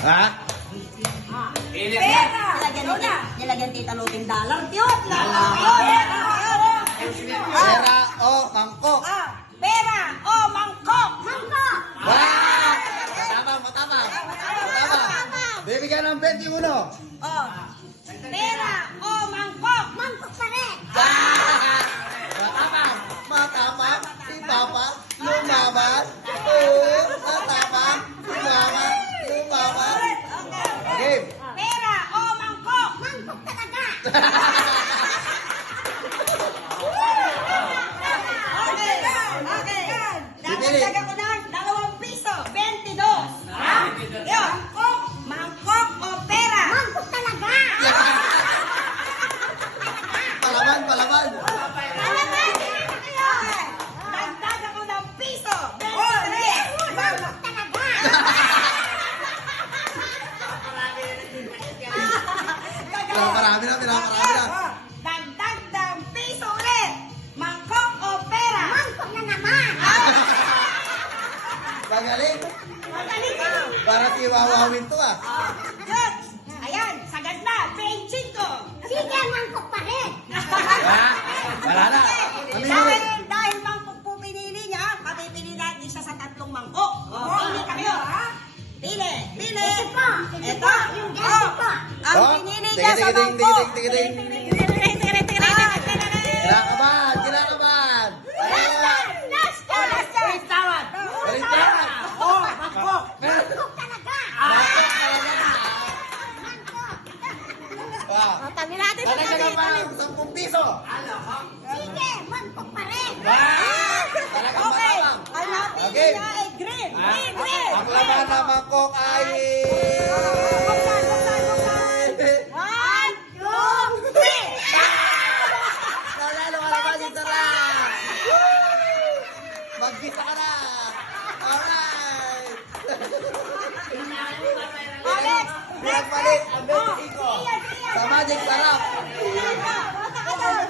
Ha? Pera. Nilagyan tita Luting dollar. Cute na. Pera o mangkok? Pera o mangkok. Mangkok. Wow! Matama. Bibigyan ng 21. Pera o mangkok. Mangkok pa rin. Matapang. Si Papa. Lumaban. Oo. Matapang. Lumaban. Game. Pera o mangkok. Mangkok talaga. Okay. Pipili. Dagdagan ko ng 2 piso. 22. Ha? Yun. Mangkok o pera? Mangkok talaga. Palaban. Dagdagan ko ng piso. 23. Mangkok talaga. Marami na. Dagdag ng piso ulit. Mangkok o pera? Mangkok na naman. Magaling. Magaling. Para si Wawawin to ah. Good. Ayan, sagad na. 25. Sige, mangkok pa rin. Ha? Wala na. Dahil mangkok po pinili niya, papipili natin isa sa 3 mangkok. Pili kayo, ha? Pili. Ito po. Ito. Yung ganito po. Ang pinili niya sa mangkok. Tigiding. Kinakabahan. Last chance. Tawad. Baliktad. Mangkok. Mangkok talaga. Wow. Tabi natin. Talaga naman, 10 piso. Sige, mangkok pa rin. Talaga Okay. matawang. Ang napili Okay. niya ay green. Ha? Green. Ang laman ng mangkok ay... Buksan. 1, 2, 3. Nanalo ka naman yung sarap! Mag-visa ka na! Alright! Alex. Pinagpalit ang 25 Siya. sa Magic Sarap! Bata ka daw.